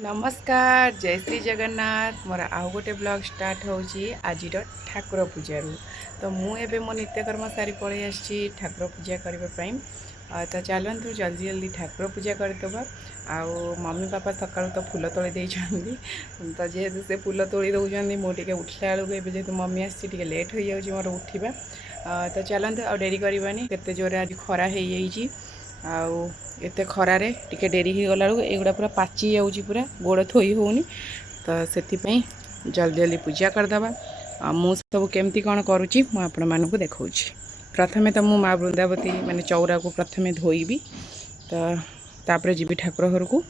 नमस्कार जय श्री जगन्नाथ मोर आउ गोटे ब्लॉग स्टार्ट होची आज ठाकुर पूजा तो मुझे मो नित्यकर्म सारी पलि आसी ठाकुर पूजा करने तो चलतु जल्दी जल्दी ठाकुर पूजा करदेबा आउ मम्मी पापा सकाल तो फूल तोड़ी देइछंदी तो जेहेतु से फूल तोड़ी दौरान मुझे उठला बेलू जेहेतु मम्मी आसी लेट हो जाऊँगी मोर उठा तो चलतु आ डेरी करवानी केते जोरे आज खरा हो जाइए आउ एते खरारे टिके डेरी हो गला बेलू एगुड़ा पूरा पाची जाऊँगी पूरा गोड़ थोई होनी तो से जल्दी जल्दी पूजा करदे मु सब केमती कौन करुँची मु आपण मानक देखा प्रथमे तो मु माँ वृंदावती माने चौरा को प्रथमे धोइबी तो तापर जीवी ठाकुर घर को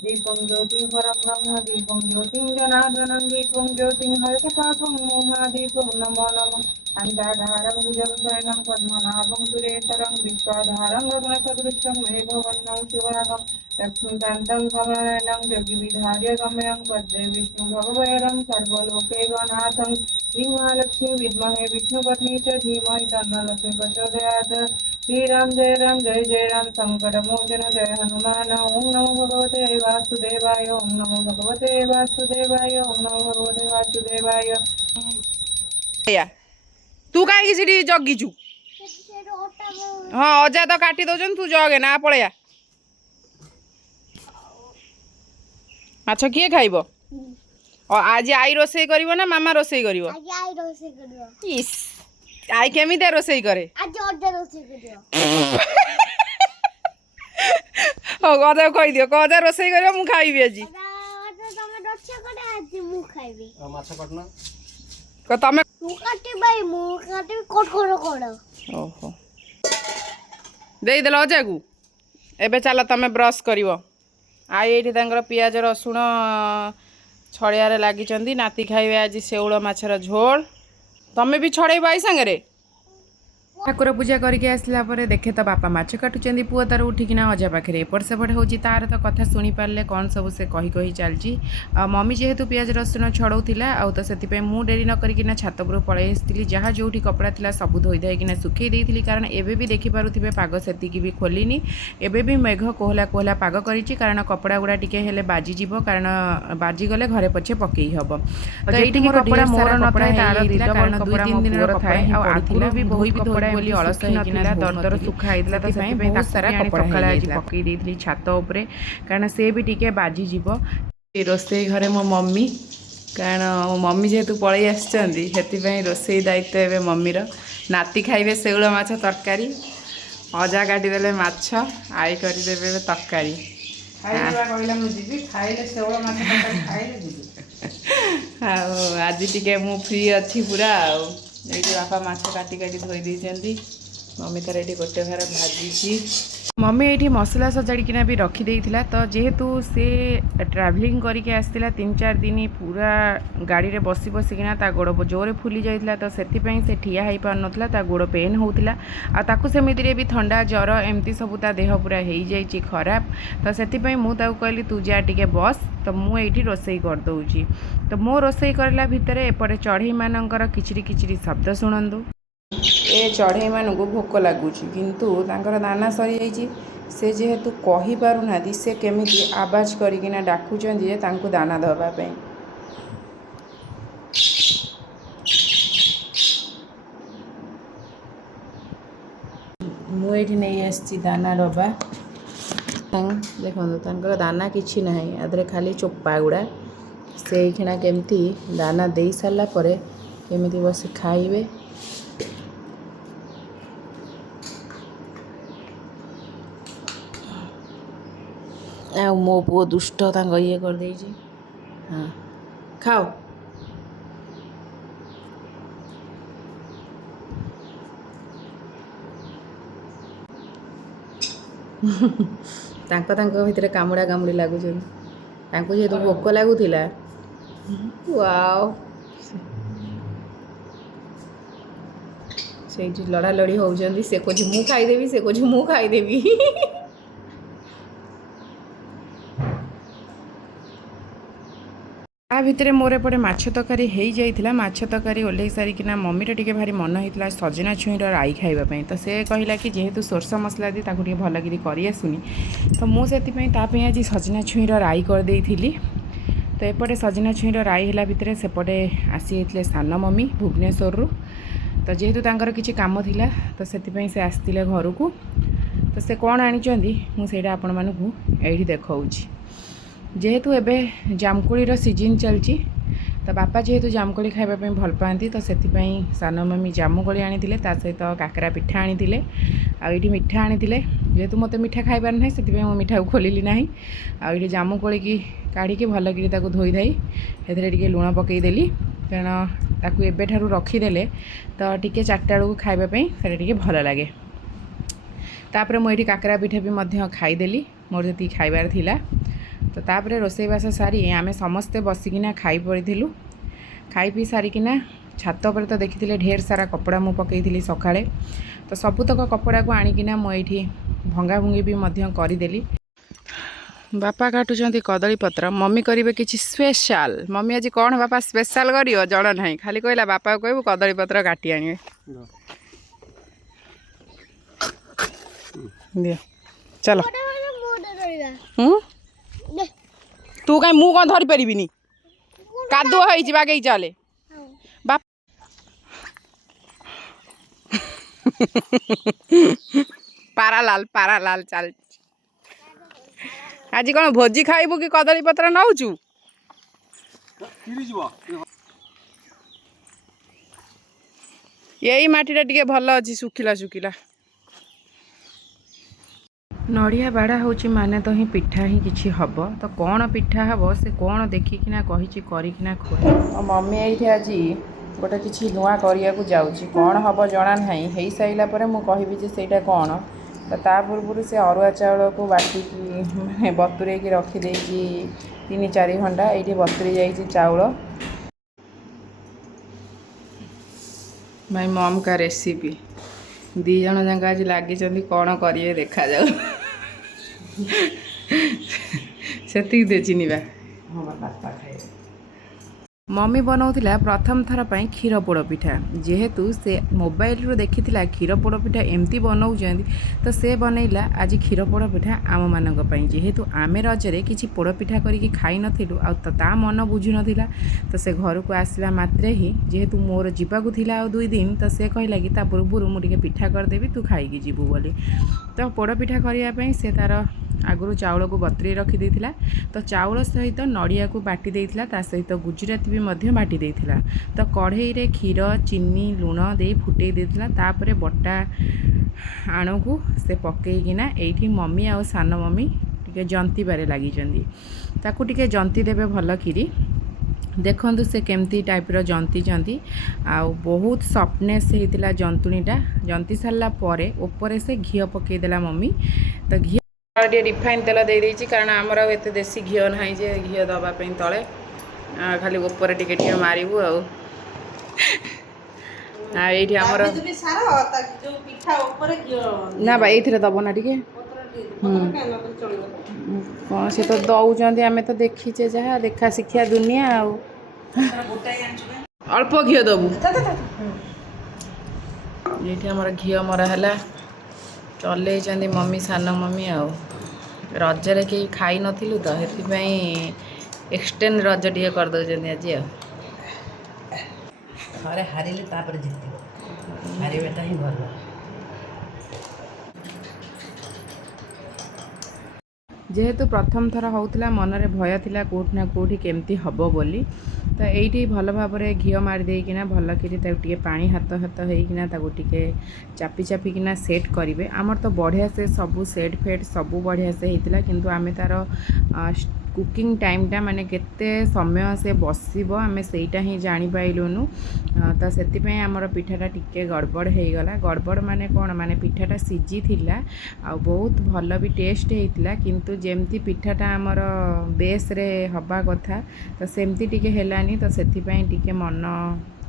दीपं ज्योति परं ब्रह्म दीपं ज्योतिं जनार्दनं दीपं ज्योतिं हरतपापं मोहादीपं नमो नमः अन्धाधारं भुजं शयनं पद्मनाभं सुरेशरं विश्वाधारं गगनसदृशं मेघवर्णं सुवर्णं लक्ष्मीकान्तं कमलनयनं योगिविधार्य गम्यं वन्दे विष्णुभगवयरं सर्वलोकैकनाथं श्रीमहालक्ष्मी विद्महे विष्णुपत्नी च धीमहि तन्नो लक्ष्मी प्रचोदयात् श्री राम जय राम संकट मोचन जय हनुमान ओं नमो भगवते वासुदेवाय ओं नमो भगवते वासुदेवाय ओं नमो भगवते वासुदेवाय तू कहीं सीटी जगिचु हाँ अजा तो काटी दौन तू जगे ना पलैया माछ किए खाइब आज आई रोसई करिवो ना मामा रोसई करिवो इस आई केमिते रोसई करे हो गदा कहि दियो गदा रोसई करिवो मु खाइबी आज तमे ओहो दे देल अजा को एबे चल तमे ब्रश करिवो आई एठी तांगर पियाज रसुण छड़ियारे लागिचंदी नाती खाइबे आज शेउल माछर झोल तमे भी छड़ेब आई संगे ठाकुर पूजा करके आसला पर देखे तो बापा माछ काटुचंदी पुओ तार उठिकिना अजा पाखे एपट सेपट होची तार तो कथा शुणी पारे कौन सब से कही कही चलची मम्मी जेहेतु पियाज रसुण छड़ौला आउ तो से मु डेरी न करिकिना छात उपर पळै आसली जहाँ जो कपड़ा थिला सब धोई धाइकिना सुखई देइथिली कारण एबे भी देखि पारुथिबे पाग सेतिकी भी खोलिनी एबे भी मेघ कोहला कोहला पाग करिची कारण कपड़ा गुड़ा टिके हेले बाजी जीवो कारण बाजी गले घरे पछे पकेई हबो तो एठी कपड़ा मोर न थाए तार दिला कारण 2-3 दिन रो थाए आ आगुरु भी धोई भी धोई बोली अलस होइकिना दरदर सुखा आइला तो से बहुत सारा कपड़ा आज पकई देइथिली छात उपरे कारण से भी टिके बाजी जीवो रोसई घरे मो मम्मी कारण मो मम्मी जेहेतु पळै आछंदी हेतिपई रोसई दायित्व एबे मम्मीर नाती खाइबे शेउल माछ तरकारी अजा काटी देले माछ आई करि देबे तरकारी खाइबा कहला मु जीबी खाइले शेउल माछ तरकारी खाइले जीबी आज टिके मु फ्री अछि पूरा ये बापा माछ काटी काटी धोई देइछंदी मम्मी तार ये गोटे भार भाजी मम्मी ये मसला सजाड़िकिना भी रखीदेला तो जेहेतु से ट्रावेलिंग करके आसला 3-4 दिन पूरा गाड़ी में बसी बसिकिना ता गोड़ जोरे फुली जाइला तो से ठिया हो पार नाला ता गोड़ पेन होता आकु सेमिति भी थंडा जर एमती सब ता देह पूरा हो जाइए खराब तो से मुझे कहली तू जा टिके बस तो मुझे रोसई करदे तो मो रोसई करला भितर एपटे चढ़ई मानकर किचरी किचरी शब्द शुणु ए चढ़ई मानू भोक लगुच किंतु तांकर दाना सरी जाइए से जेहेतु कही पारुना से केमिति आवाज करिकिना डाकुचन जे तांको दाना दबा पे मुझे नहीं आसी दाना डबा देखो तांकर दाना किछि नहीं आदरे खाली चोपा गुड़ा से खिना केमती दाना दे सारा पर केमिति बस खाइबे आ मो पुओ दुष्ट ये कर दे हाँ खाओ ତାଙ୍କ ଭିତରେ କାମୁଡ଼ା କାମୁଡ଼ି ଲାଗୁଛନ୍ତି। ତାଙ୍କୁ ଯେହେତୁ ଭୋକ ଲାଗୁଥିଲା ୱାଓ ସେଇଠି ଲଢ଼ାଲଢ଼ି ହେଉଛନ୍ତି। ସେ କହୁଛି ମୁଁ ଖାଇଦେବି, ସେ କହୁଛି ମୁଁ ଖାଇଦେବି। ତା ଭିତରେ ମୋର ଏପଟେ ମାଛ ତରକାରୀ ହେଇଯାଇଥିଲା। ମାଛ ତରକାରୀ ଓହ୍ଲେଇ ସାରିକିନା ମମିର ଟିକେ ଭାରି ମନ ହେଇଥିଲା ସଜନା ଛୁଇଁର ରାଇ ଖାଇବା ପାଇଁ। ତ ସେ କହିଲା କି ଯେହେତୁ ସୋରିଷ ମସଲା ଦେଇ ତାକୁ ଟିକେ ଭଲକିରି କରିଆସୁନି, ତ ମୁଁ ସେଥିପାଇଁ ତା ପାଇଁ ଆଜି ସଜନା ଛୁଇଁର ରାଇ କରିଦେଇଥିଲି। ତ ଏପଟେ ସଜନା ଛୁଇଁର ରାଇ ହେଲା ଭିତରେ ସେପଟେ ଆସିଯାଇଥିଲେ ସାନ ମମି ଭୁବନେଶ୍ୱରରୁ। ତ ଯେହେତୁ ତାଙ୍କର କିଛି କାମ ଥିଲା ତ ସେଥିପାଇଁ ସେ ଆସିଥିଲେ ଘରକୁ। ତ ସେ କ'ଣ ଆଣିଛନ୍ତି ମୁଁ ସେଇଟା ଆପଣମାନଙ୍କୁ ଏଇଠି ଦେଖାଉଛି। ଯେହେତୁ ଏବେ ଜାମୁକୋଳିର ସିଜିନ୍ ଚାଲିଛି, ତ ବାପା ଯେହେତୁ ଜାମୁକୋଳି ଖାଇବା ପାଇଁ ଭଲ ପାଆନ୍ତି, ତ ସେଥିପାଇଁ ସାନ ମମି ଜାମୁକୋଳି ଆଣିଥିଲେ, ତା ସହିତ କାକରା ପିଠା ଆଣିଥିଲେ, ଆଉ ଏଇଠି ମିଠା ଆଣିଥିଲେ। ଯେହେତୁ ମୋତେ ମିଠା ଖାଇବାର ନାହିଁ ସେଥିପାଇଁ ମୁଁ ମିଠାକୁ ଖୋଲିଲି ନାହିଁ। ଆଉ ଏଇଠି ଜାମୁକୋଳିକି କାଢ଼ିକି ଭଲକିରି ତାକୁ ଧୋଇଧାଇ ସେଥିରେ ଟିକେ ଲୁଣ ପକାଇଦେଲି, କାରଣ ତାକୁ ଏବେଠାରୁ ରଖିଦେଲେ ତ ଟିକେ 4ଟା ବେଳକୁ ଖାଇବା ପାଇଁ ସେଇଟା ଟିକେ ଭଲ ଲାଗେ। ତାପରେ ମୁଁ ଏଇଠି କାକରା ପିଠା ବି ମଧ୍ୟ ଖାଇଦେଲି, ମୋର ଯେତିକି ଖାଇବାର ଥିଲା। ତ ତାପରେ ରୋଷେଇବାସ ସାରି ଆମେ ସମସ୍ତେ ବସିକିନା ଖାଇ ପଡ଼ିଥିଲୁ। ଖାଇ ପିଇ ସାରିକିନା ଛାତ ଉପରେ ତ ଦେଖିଥିଲେ ଢେର ସାରା କପଡ଼ା ମୁଁ ପକାଇଥିଲି ସକାଳେ। ତ ସବୁତକ କପଡ଼ାକୁ ଆଣିକିନା ମୁଁ ଏଇଠି ଭଙ୍ଗାଭଙ୍ଗି ବି ମଧ୍ୟ କରିଦେଲି। ବାପା କାଟୁଛନ୍ତି କଦଳୀପତ୍ର, ମମି କରିବେ କିଛି ସ୍ପେଶାଲ। ମମି ଆଜି କ'ଣ ବାପା ସ୍ପେଶାଲ କରିବ ଜଣା ନାହିଁ, ଖାଲି କହିଲା ବାପାକୁ କହିବୁ କଦଳୀପତ୍ର କାଟି ଆଣିବେ। ଦିଅ ଚାଲ। ତୁ କାଇଁ, ମୁଁ କ'ଣ ଧରିପାରିବିନି, କାଦୁଅ ହେଇଛି ବାଗେଇ ଚାଲେ। ବାପା ପାରାଲାଲ ଚାଲ। ଆଜି କ'ଣ ଭୋଜି ଖାଇବୁ କି କଦଳୀପତ୍ର ନଉଛୁ? ଏଇ ମାଟିଟା ଟିକେ ଭଲ ଅଛି, ଶୁଖିଲା ଶୁଖିଲା। ନଡ଼ିଆ ବାଡ଼ା ହେଉଛି ମାନେ ତ ହିଁ ପିଠା ହିଁ କିଛି ହେବ। ତ କ'ଣ ପିଠା ହେବ ସେ କ'ଣ ଦେଖିକିନା କହିଛି କରିକିନା ଖୁଆ। ମମି ଏଇଠି ଆଜି ଗୋଟେ କିଛି ନୂଆ କରିବାକୁ ଯାଉଛି, କ'ଣ ହେବ ଜଣା ନାହିଁ। ହେଇସାରିଲା ପରେ ମୁଁ କହିବି ଯେ ସେଇଟା କ'ଣ। ତ ତା ପୂର୍ବରୁ ସେ ଅରୁଆ ଚାଉଳକୁ ବାଟିକି ମାନେ ବତୁରେଇକି ରଖିଦେଇଛି 3-4 ଘଣ୍ଟା। ଏଇଠି ବତୁରି ଯାଇଛି ଚାଉଳ। ମାଇ ମମ୍ କା ରେସିପି। 2 ଜଣ ଯାକ ଆଜି ଲାଗିଛନ୍ତି କ'ଣ କରିବେ ଦେଖାଯାଉ। ସେତିକି ଦେ ଚିନିବା। ମମି ବନାଉଥିଲା ପ୍ରଥମ ଥର ପାଇଁ କ୍ଷୀର ପୋଡ଼ପିଠା। ଯେହେତୁ ସେ ମୋବାଇଲରୁ ଦେଖିଥିଲା କ୍ଷୀର ପୋଡ଼ପିଠା ଏମିତି ବନାଉଛନ୍ତି, ତ ସେ ବନେଇଲା ଆଜି କ୍ଷୀର ପୋଡ଼ପିଠା ଆମମାନଙ୍କ ପାଇଁ। ଯେହେତୁ ଆମେ ରଜରେ କିଛି ପୋଡ଼ପିଠା କରିକି ଖାଇନଥିଲୁ, ଆଉ ତ ତା ମନ ବୁଝୁନଥିଲା। ତ ସେ ଘରକୁ ଆସିଲା ମାତ୍ରେ ହିଁ, ଯେହେତୁ ମୋର ଯିବାକୁ ଥିଲା ଆଉ 2 ଦିନ, ତ ସେ କହିଲା କି ତା ପୂର୍ବରୁ ମୁଁ ଟିକେ ପିଠା କରିଦେବି, ତୁ ଖାଇକି ଯିବୁ ବୋଲି। ତ ପୋଡ଼ପିଠା କରିବା ପାଇଁ ସେ ତାର ଆଗରୁ ଚାଉଳକୁ ବତୁରେଇ ରଖିଦେଇଥିଲା। ତ ଚାଉଳ ସହିତ ନଡ଼ିଆକୁ ବାଟି ଦେଇଥିଲା, ତା ସହିତ ଗୁଜୁରାତି ବି ମଧ୍ୟ ବାଟି ଦେଇଥିଲା। ତ କଢ଼େଇରେ କ୍ଷୀର, ଚିନି, ଲୁଣ ଦେଇ ଫୁଟେଇ ଦେଇଥିଲା। ତାପରେ ବଟା ଆଣକୁ ସେ ପକେଇକିନା ଏଇଠି ମମି ଆଉ ସାନ ମମି ଟିକେ ଜନ୍ତିବାରେ ଲାଗିଛନ୍ତି। ତାକୁ ଟିକେ ଜନ୍ତି ଦେବେ ଭଲକିରି। ଦେଖନ୍ତୁ ସେ କେମିତି ଟାଇପ୍ର ଜନ୍ତିଛନ୍ତି, ଆଉ ବହୁତ ସଫ୍ଟନେସ୍ ହେଇଥିଲା ଜନ୍ତୁଣିଟା। ଜନ୍ତି ସାରିଲା ପରେ ଉପରେ ସେ ଘିଅ ପକେଇଦେଲା ମମି। ତ ଘିଅ ଟିକେ ରିଫାଇନ୍ ତେଲ ଦେଇଦେଇଛି, କାରଣ ଆମର ଆଉ ଏତେ ଦେଶୀ ଘିଅ ନାହିଁ ଯେ ଘିଅ ଦେବା ପାଇଁ ତଳେ। ଖାଲି ଉପରେ ଟିକେ ଟିକେ ମାରିବୁ ଆଉ। ଏଇଠି ଆମର ନା ବା ଏଇଥିରେ ଦେବ ନା ଟିକେ। କ'ଣ ସେ ତ ଦେଉଛନ୍ତି, ଆମେ ତ ଦେଖିଛେ ଯାହା, ଦେଖା ଶିକ୍ଷା ଦୁନିଆ ଆଉ। ଅଳ୍ପ ଘିଅ ଦେବୁ। ଏଇଠି ଆମର ଘିଅ ମରା ହେଲା, ଚଲେଇଛନ୍ତି ମମି ସାନ ମମି। ଆଉ ରଜରେ କେହି ଖାଇନଥିଲୁ ତ ସେଥିପାଇଁ ଏକ୍ସଟେଣ୍ଡ ରଜ ଟିକେ କରିଦେଉଛନ୍ତି ଆଜି ଆଉ। ଥରେ ହାରିଲେ ତାପରେ ଜିତିବ, ହାରିବାଟା ହିଁ ଭଲ। ଯେହେତୁ ପ୍ରଥମ ଥର ହେଉଥିଲା, ମନରେ ଭୟ ଥିଲା କେଉଁଠି ନା କେଉଁଠି କେମିତି ହେବ ବୋଲି। ତ ଏଇଠି ଭଲ ଭାବରେ ଘିଅ ମାରି ଦେଇକିନା ଭଲକିରି ତାକୁ ଟିକେ ପାଣି ହାତ ହେଇକିନା ତାକୁ ଟିକେ ଚାପି ଚାପିକିନା ସେଟ୍ କରିବେ। ଆମର ତ ବଢ଼ିଆ ସେ ସବୁ ସେଟ୍ ଫେଟ୍ ସବୁ ବଢ଼ିଆ ସେ ହେଇଥିଲା, କିନ୍ତୁ ଆମେ ତା'ର कुकिंग टाइमटा माने केते समय से बसिबो आमे सेटा ही जानि पाइलुनु। तो सेतिपई आमर पिठाटा टिके गड़बड़ हो गला। गड़बड़ माने कौन माने पिठाटा सिझी थिला आ बहुत भल भी टेस्ट होइतिला, किंतु जेमती पिठाटा आमर बेस रे हवा कथा तो सेमती टिके हेलानी। तो सेतिपई टिके मन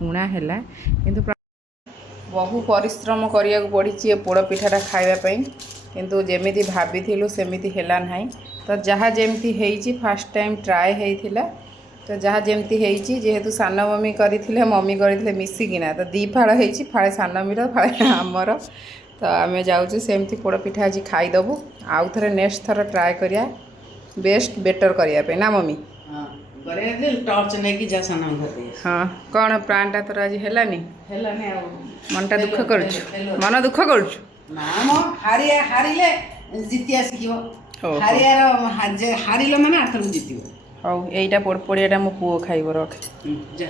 हुणा हैला, किंतु बहु परिश्रम करिया पड़ी पोड़ पिठाटा खाइबापी, किंतु जेमिति भाभी सेमिति हेला नहीं। तो जहाँ जेमती हेइची फास्ट टाइम ट्राए होइथिला, तो जहाँ जेमती हेइची जेहेतु सान मम्मी करथिले मम्मी करथिले मिसिकिना, तो दी फाड़ हेइची, फाड़े सान मम्मीर फाड़े आमर। तो आम जाऊँ सेमती पोड़ पिठा आज खाईदबू, आउ थे नेक्स्ट थर ट्राए करिया बेस्ट बेटर करने ना मम्मी। टर्च नहीं जा सान हाँ कौन प्राणटा तोर आज हेलानी मनटा दुख करुछु, मन दुख करुछु ना मो हारिले जितिया शिखिबो हारियार हारिले माने आथर जितिबो। हौ एइटा पोड़ पोड़ियाटा मो पुओ खाइबो रख जा।